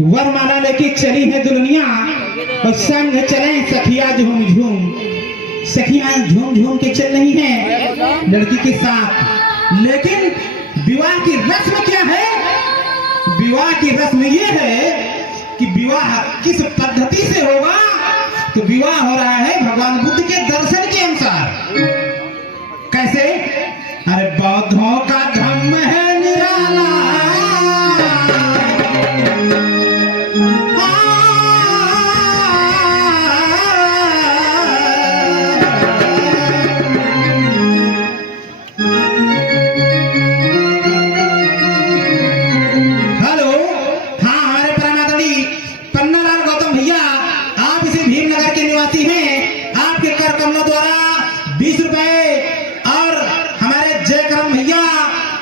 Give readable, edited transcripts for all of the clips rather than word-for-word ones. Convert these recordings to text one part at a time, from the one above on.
वरमाला लेके चली है दुल्हनिया और संग चले सखिया झूम झूम। सखियां झूम झूम के चल रही हैं लड़की के साथ, लेकिन विवाह की रस्म क्या है? विवाह की रस्म ये है कि विवाह किस पद्धति से होगा? तो विवाह हो रहा है भगवान बुद्ध के दर्शन के अनुसार। कैसे? अरे बौद्धों का धर्म है निराला, आपके कर कमलों द्वारा 20 रुपए, और हमारे जयकरम भैया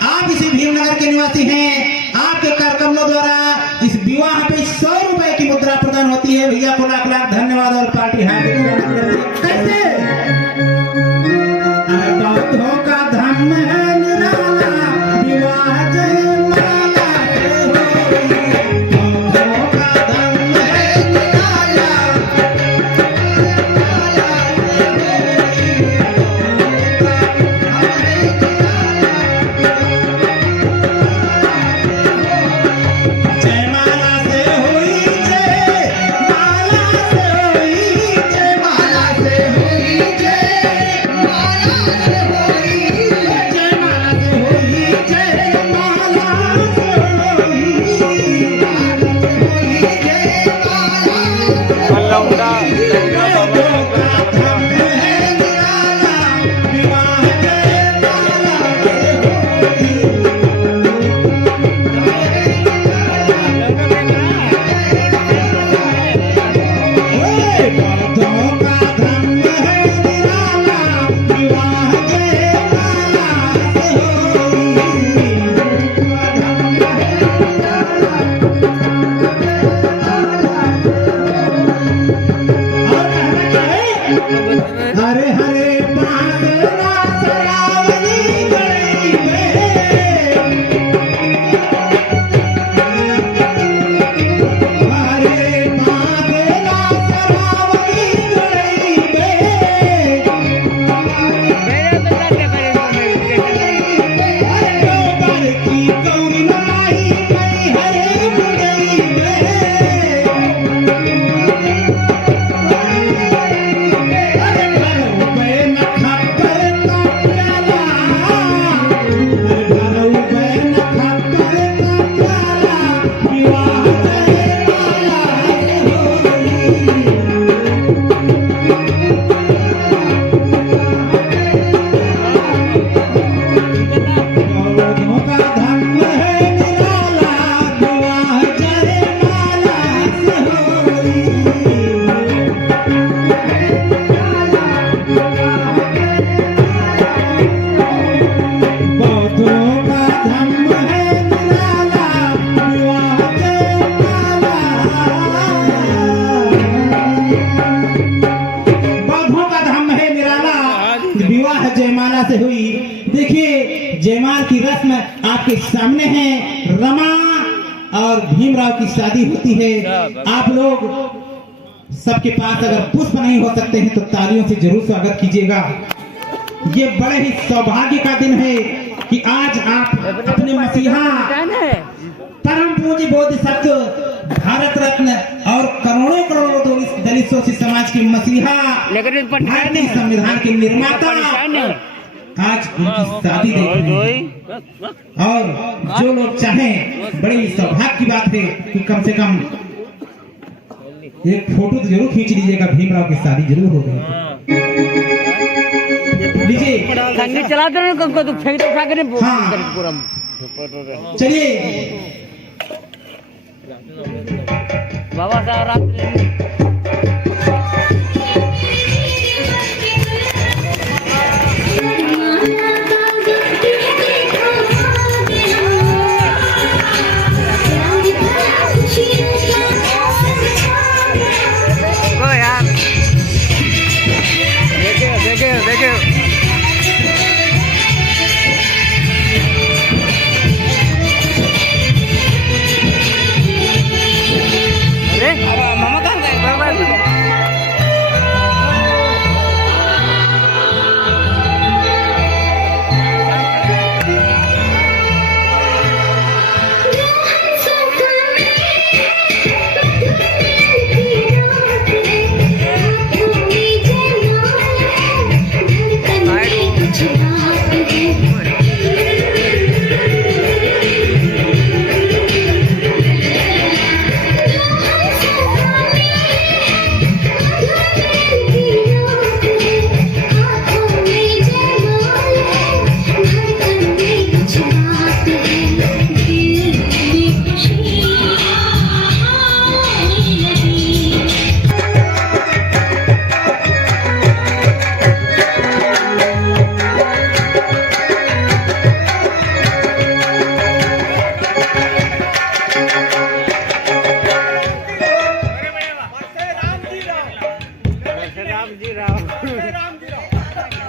आप इसी भीमनगर के निवासी हैं, आपके कर कमलों द्वारा इस विवाह पे 100 रुपए की मुद्रा प्रदान होती है। भैया को लाख लाख धन्यवाद और पार्टी हार्दिक। कैसे? बौद्धों का धर्म है निराला, विवाह जयमाला से होई। बौद्धों का धर्म है निराला, हरे हरे बादला सरावली गई में, हरे बादला सरावली गई में, गोबर की कौड़ी माई गई हरे बुढ़ई जयमाला से हुई। देखिए जयमाल की रस्म आपके सामने है। रमा और भीमराव की शादी होती है। आप लोग सबके पास अगर पुष्प नहीं हो सकते हैं तो तालियों से जरूर स्वागत कीजिएगा। ये बड़े ही सौभाग्य का दिन है कि आज आप अपने मसीहा परम पूज्य बोधिसत्व भारत रत्न और करोड़ों करोड़ों दलित शोषित समाज के मसीहा भारतीय संविधान के निर्माता आज उनकी शादी देख रहे हैं। और जो लोग चाहें, बड़ी सौभाग्य की बात है कि कम से कम एक फोटो तो जरूर खींच लीजिएगा। भीमराव की शादी जरूर हो गई। लीजिए संगीत चला दे ना, तो फेंक उठा के पूरा। चलिए बाबा साहब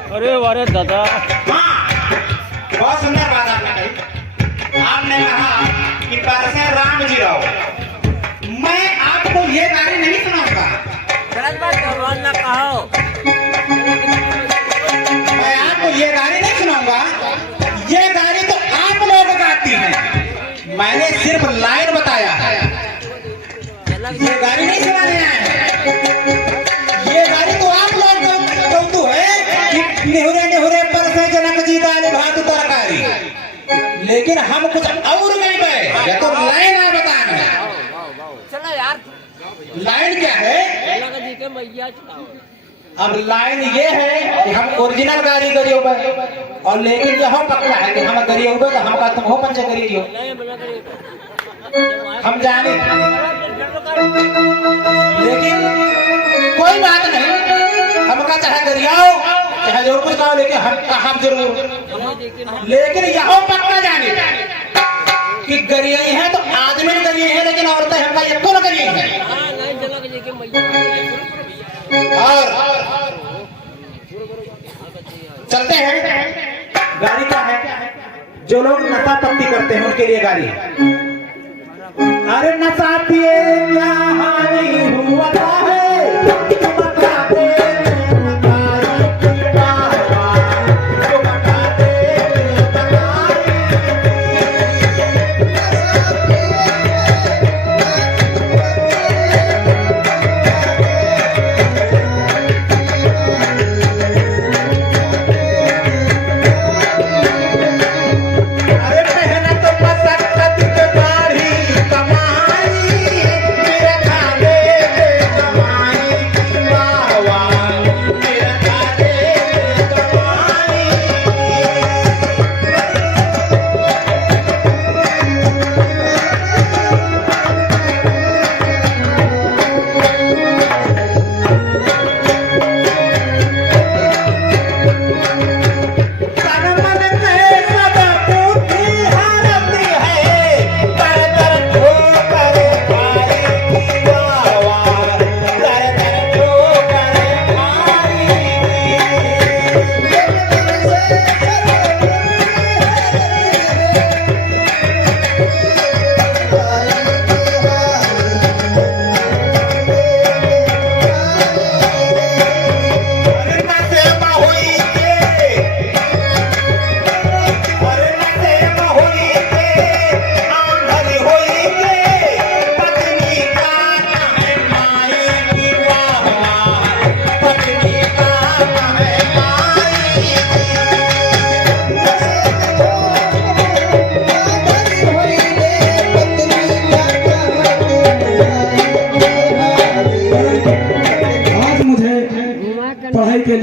अरे वारे दादा, बहुत सुंदर बात आपने कही। आपने कहा कि परसे राम जी राव, मैं आपको ये गाली नहीं सुनाऊंगा। गलत बात ना कहो। मैं आपको ये गाली नहीं सुनाऊंगा। ये गाली तो आप लोग गाती हैं, मैंने सिर्फ लाइन बताया है। ये गाली नहीं सुनाने आए हैं। ये गाली तो आप लोग गौतू है कि नेहुरे नेहुरे पर से जनक जी दाल भात तरकारी, लेकिन हम कुछ और नहीं गए। ये तो लाइन है बताना। चलो यार, लाइन क्या है? जी के मैया चलाओ। अब लाइन ये है कि हम ओरिजिनल गाड़ी करियो और लेकिन यह पक्का है कि हम करियो तो हम का तुम हो पंचे करियो। हम जाने, लेकिन कोई बात नहीं, हमका चाहे गरियाओ चाहे जो कुछ कहो, लेकिन हम जरूर। लेकिन यह पक्का जाने कि गरियाई है तो आदमी गरियाई है, लेकिन औरतें हमका ये कौन गरियाई है। और चलते हैं। गाड़ी क्या है? जो लोग नशा पत्ती करते हैं उनके लिए गाड़ी है। अरे नशा पिए क्या हानि हुआ है,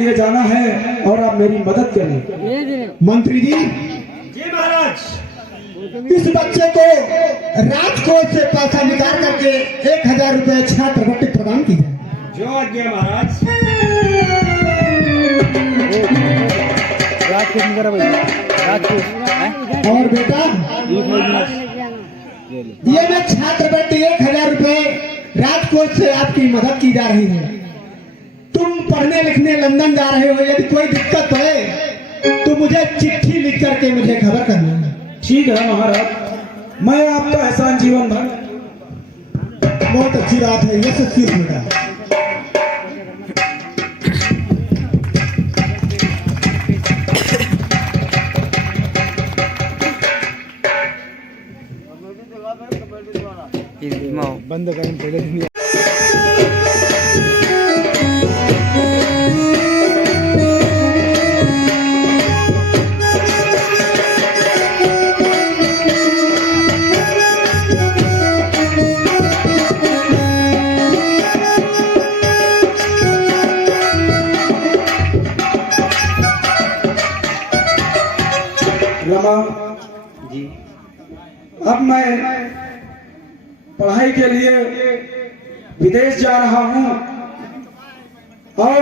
लिए जाना है और आप मेरी मदद करें। मंत्री जी, जी महाराज। इस बच्चे को राजकोष से पैसा निकाल करके 1000 रुपए छात्रवृत्ति प्रदान की जाए। जो आज्ञा महाराज। और बेटा, ये मैं छात्रवृत्ति 1000 रुपए राजकोष से आपकी मदद की जा रही है। तुम पढ़ने लिखने लंदन जा रहे हो, यदि कोई दिक्कत है तो मुझे चिट्ठी लिख करके मुझे खबर करना। ठीक है महाराज, मैं आपका एहसान जीवन भर। बहुत अच्छी बात है, यशस्वी होगा। बंद करें पहले। रमा जी, अब मैं पढ़ाई के लिए विदेश जा रहा हूँ और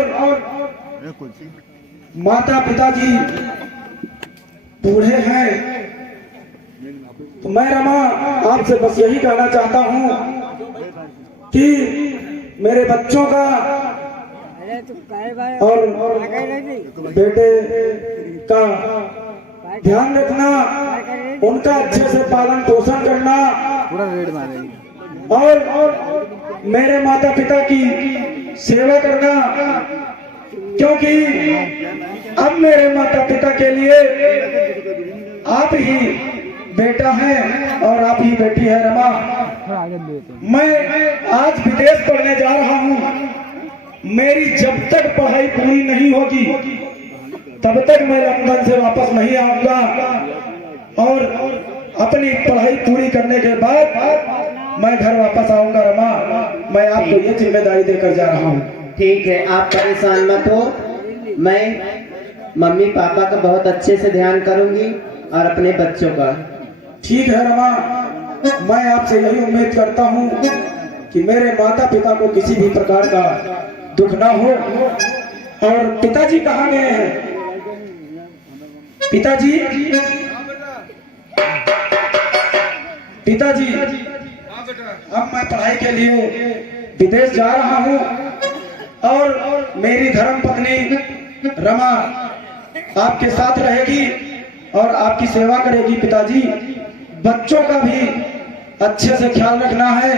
माता पिताजी बूढ़े हैं, तो मैं रमा आपसे बस यही कहना चाहता हूँ कि मेरे बच्चों का और बेटे का ध्यान रखना, उनका अच्छे से पालन पोषण करना और मेरे माता पिता की सेवा करना, क्योंकि अब मेरे माता पिता के लिए आप ही बेटा है और आप ही बेटी है। रमा, मैं आज विदेश पढ़ने जा रहा हूँ। मेरी जब तक पढ़ाई पूरी नहीं होगी तब तक मैं लंदन से वापस नहीं आऊंगा और अपनी पढ़ाई पूरी करने के बाद मैं घर वापस आऊंगा। रमा, मैं आपको ये जिम्मेदारी देकर जा रहा हूँ। ठीक है, आप परेशान मत हो। मैं मम्मी पापा का बहुत अच्छे से ध्यान करूंगी और अपने बच्चों का। ठीक है रमा, मैं आपसे यही उम्मीद करता हूँ कि मेरे माता पिता को किसी भी प्रकार का दुख ना हो। और पिताजी कहाँ गए हैं? पिताजी, पिताजी, अब मैं पढ़ाई के लिए विदेश जा रहा हूँ और मेरी धर्म पत्नी रमा आपके साथ रहेगी और आपकी सेवा करेगी। पिताजी, बच्चों का भी अच्छे से ख्याल रखना है।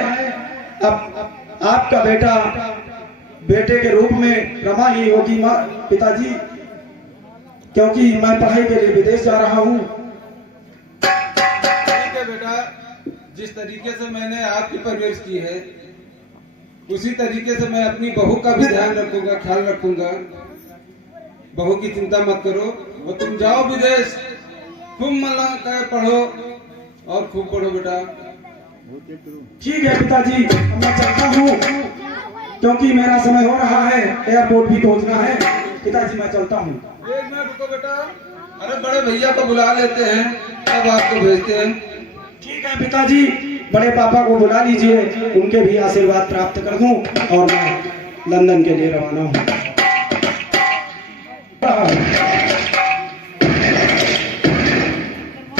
अब आपका बेटा बेटे के रूप में रमा ही होगी माँ पिताजी, क्योंकि मैं पढ़ाई के लिए विदेश जा रहा हूँ। ठीक है बेटा, जिस तरीके से मैंने आपकी परवरिश की है उसी तरीके से मैं अपनी बहू का भी ध्यान रखूंगा, ख्याल रखूंगा। बहू की चिंता मत करो और तुम जाओ विदेश, खूब मन कर पढ़ो और खूब पढ़ो बेटा। ठीक है पिताजी, मैं चलता हूँ क्योंकि मेरा समय हो रहा है, एयरपोर्ट भी पहुँचना है। पिताजी, मैं चलता हूँ। एक मिनट रुको बेटा, अरे बड़े भैया को बुला लेते हैं, तब आपको भेजते हैं। ठीक है पिताजी, बड़े पापा को बुला लीजिए, उनके भी आशीर्वाद प्राप्त कर दूं और मैं लंदन के लिए रवाना हूँ।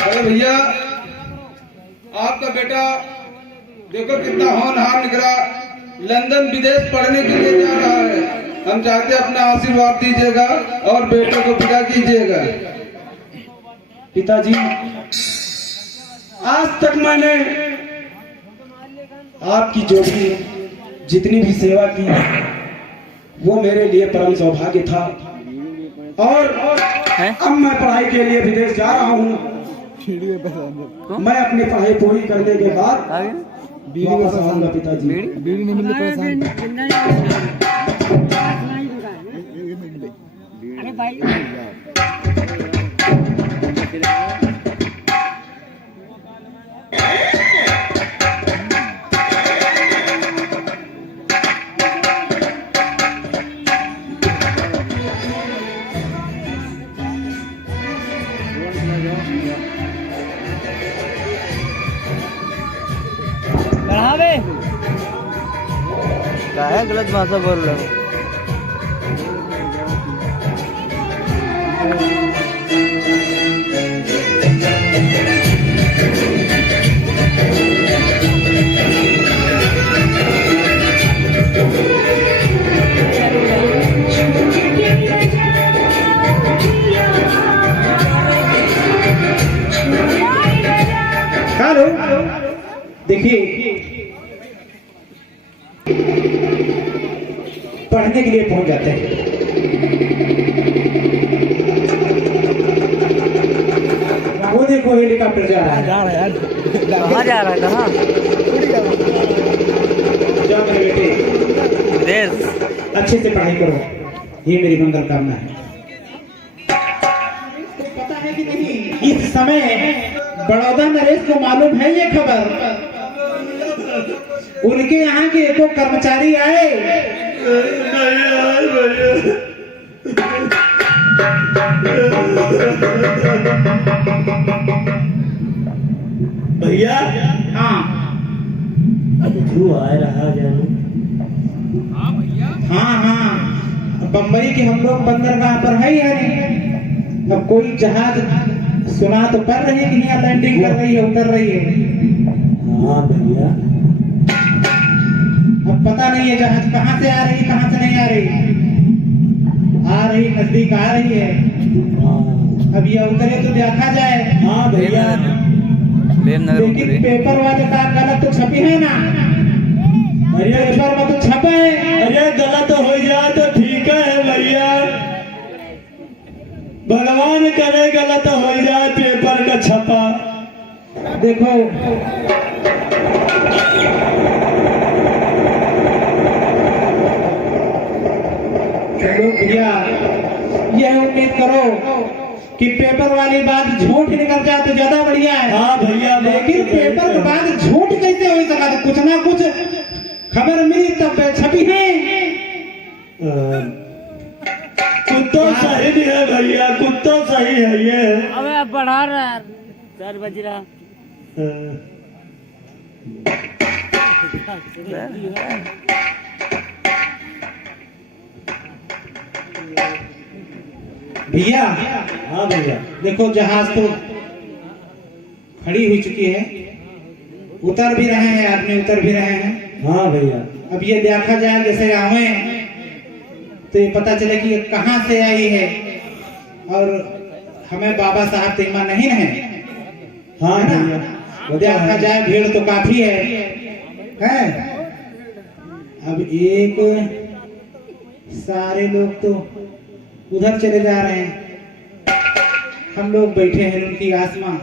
अरे भैया, आपका बेटा देखो कितना होनहार निकला, लंदन विदेश पढ़ने के लिए जा रहा है। हम चाहते अपना आशीर्वाद दीजिएगा और बेटे को विदा कीजिएगा। पिताजी, आज तक मैंने आपकी जो भी जितनी भी सेवा की वो मेरे लिए परम सौभाग्य था और अब मैं पढ़ाई के लिए विदेश जा रहा हूँ। मैं अपनी पढ़ाई पूरी करने के बाद वापस आऊंगा। पिताजी, अरे भाई क्या है गलत भाषा बोल रहे हो? हेलो, देखिए पढ़ने के लिए पहुंच जाते हैं। वो देखो हेलीकॉप्टर जा रहा है। कहाँ जा रहा है? कहाँ? जाओ मेरे बेटे, विदेश। अच्छे से पढ़ाई करो, ये मेरी मंगल कामना है। पता है कि नहीं, इस समय बड़ौदा नरेश को मालूम है ये खबर। उनके यहाँ के एक कर्मचारी आए। भैया हाँ तू आ रहा जानू। हाँ हाँ, बम्बई के हम लोग बंदरगाह पर है यार। अब कोई जहाज सुना तो पड़ रही है कि यहाँ लैंडिंग कर रही है, उतर रही है। हाँ भैया, अब पता नहीं है जहाज कहाँ से आ रही है, कहाँ से नहीं आ रही। आ रही, नजदीक आ रही है। अब ये उतरे तो देखा जाए। हाँ भैया, लेकिन पेपर वाले का गलत तो छपी है ना। अरे पेपर में तो छपा है। अरे गलत हो जाए तो ठीक है भैया, भगवान करे गलत हो जाए पेपर का छपा। देखो चलो भैया, यह उम्मीद करो कि पेपर वाली बात झूठ निकल जाए तो ज्यादा बढ़िया है। हाँ भैया, लेकिन पेपर के बाद झूठ कैसे हो सका? तो कुछ ना कुछ खबर मिली तब छपी है। कुत्ता सही नहीं है भैया, कुत्ता सही है ये। अबे पढ़ा रहा है, 4 बज रहा। भैया हाँ भैया, देखो जहाज तो खड़ी हो चुकी है, उतर भी रहे हैं, आदमी उतर भी रहे हैं। हाँ भैया, अब ये देखा जाए जैसे आवे तो ये पता चले कि ये कहाँ से आई है, और हमें बाबा साहब तिमा नहीं है। हाँ है ना? भैया, वो देखा जाए भीड़ तो काफी है। अब एक सारे लोग तो उधर चले जा रहे हैं, हम लोग बैठे हैं उनकी आसमां।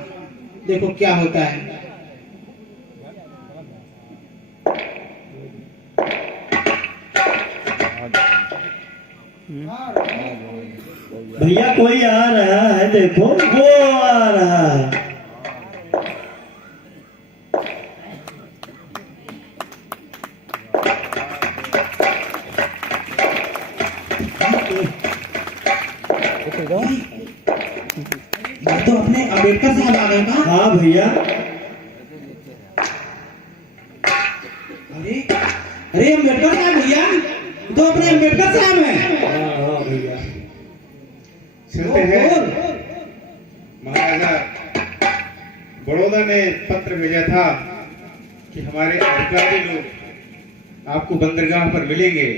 देखो क्या होता है। भैया कोई आ रहा है, देखो वो आ रहा है। ये तो अपने अम्बेडकर साहब आ गए ना। हाँ भैया, अरे अरे अम्बेडकर साहब भैया, तो अपने अम्बेडकर साहब हैं। हाँ भैया, सुनते हैं महाराजा बड़ौदा ने पत्र भेजा था कि हमारे अधिकारी लोग आपको बंदरगाह पर मिलेंगे,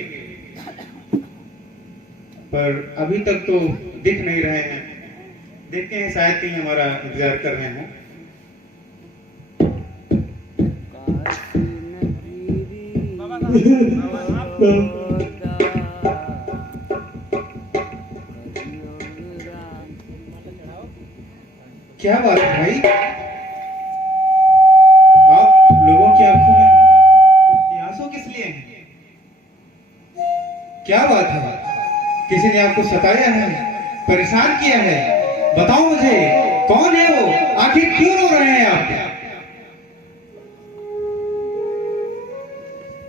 पर अभी तक तो दिख नहीं रहे हैं। देखते हैं, शायद कहीं हमारा इंतजार कर रहे हैं। क्या बात है भाई, आप लोगों की आंखों में ये आंसू किस लिए हैं? क्या बात है, किसी ने आपको सताया है, परेशान किया है? बताओ मुझे, कौन है वो? आखिर क्यों रो रहे हैं आप?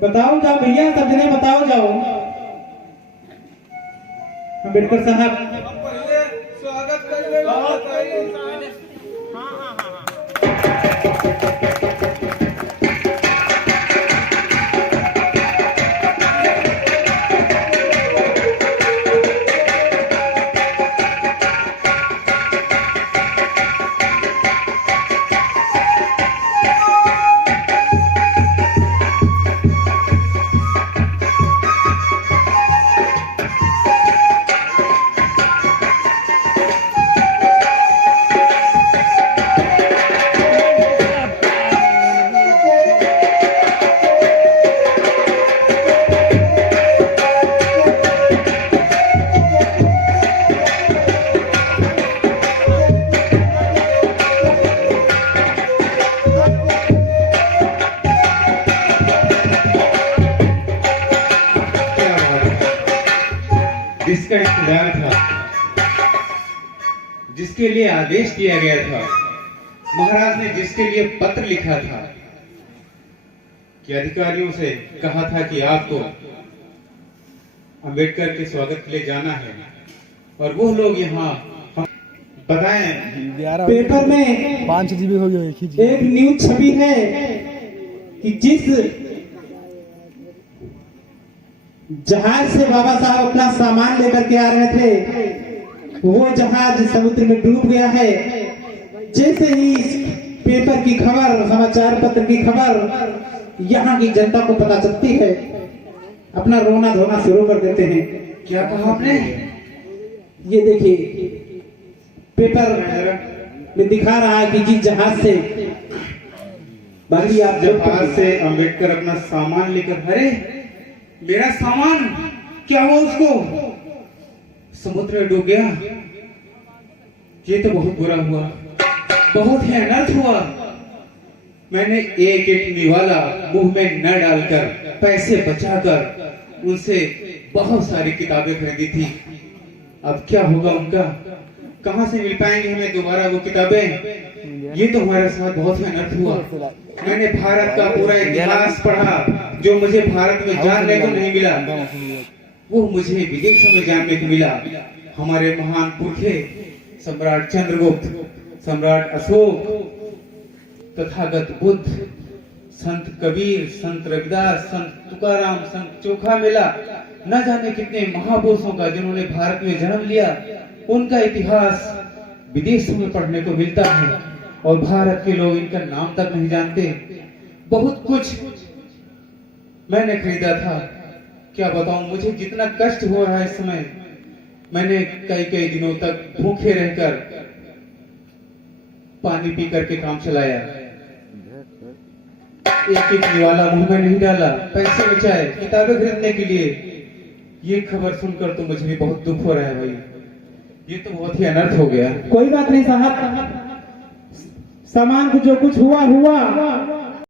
बताओ जाओ भैया, सब जने बताओ जाओ। अम्बेडकर साहब स्वागत कर जिसके लिए आदेश दिया गया था, महाराज ने जिसके लिए पत्र लिखा था कि अधिकारियों से कहा था कि आपको अंबेडकर के स्वागत के लिए जाना है, और वो लोग यहाँ बताएं पेपर में 5 GB हो गया एक न्यूज छपी है कि जिस जहाज से बाबा साहब अपना सामान लेकर के आ रहे थे, वो जहाज समुद्र में डूब गया है। जैसे ही इस पेपर की खबर, समाचार पत्र की खबर यहाँ की जनता को पता चलती है, अपना रोना धोना शुरू कर देते हैं। क्या कहा आपने? ये देखिए पेपर में दिखा रहा है कि जिस जहाज से बाकी आप जहाज से अंबेडकर अपना सामान लेकर, अरे मेरा सामान क्या हुआ उसको? समुद्र में डूब गया। ये तो बहुत बुरा हुआ, बहुत ही अनर्थ हुआ। मैंने एक एक निवाला मुंह में न डालकर, पैसे बचाकर उनसे बहुत सारी किताबें खरीदी थी। अब क्या होगा उनका? कहां से मिल पाएंगे हमें दोबारा वो किताबें? ये तो हमारे साथ बहुत ही अनर्थ हुआ। मैंने भारत का पूरा इतिहास पढ़ा, जो मुझे भारत में जानने को नहीं मिला वो मुझे विदेशों में जानने को मिला। हमारे महान पुरखे सम्राट चंद्रगुप्त, सम्राट अशोक, तथागत बुद्ध, संत कबीर, संत रविदास, संत तुकाराम, संत चोखा मिला, न जाने कितने महापुरुषों का जिन्होंने भारत में जन्म लिया, उनका इतिहास विदेशों में पढ़ने को मिलता है और भारत के लोग इनका नाम तक नहीं जानते। बहुत कुछ मैंने खरीदा था, क्या बताऊं, मुझे जितना कष्ट हो रहा है इस समय। मैंने कई कई दिनों तक भूखे रहकर पानी पी करके काम चलाया, एक एक निवाला मुंह में नहीं डाला, पैसे बचाए किताबें खरीदने के लिए। ये खबर सुनकर तो मुझे भी बहुत दुख हो रहा है भाई, ये तो बहुत ही अनर्थ हो गया। कोई बात नहीं साहब, सामान को जो कुछ हुआ हुआ,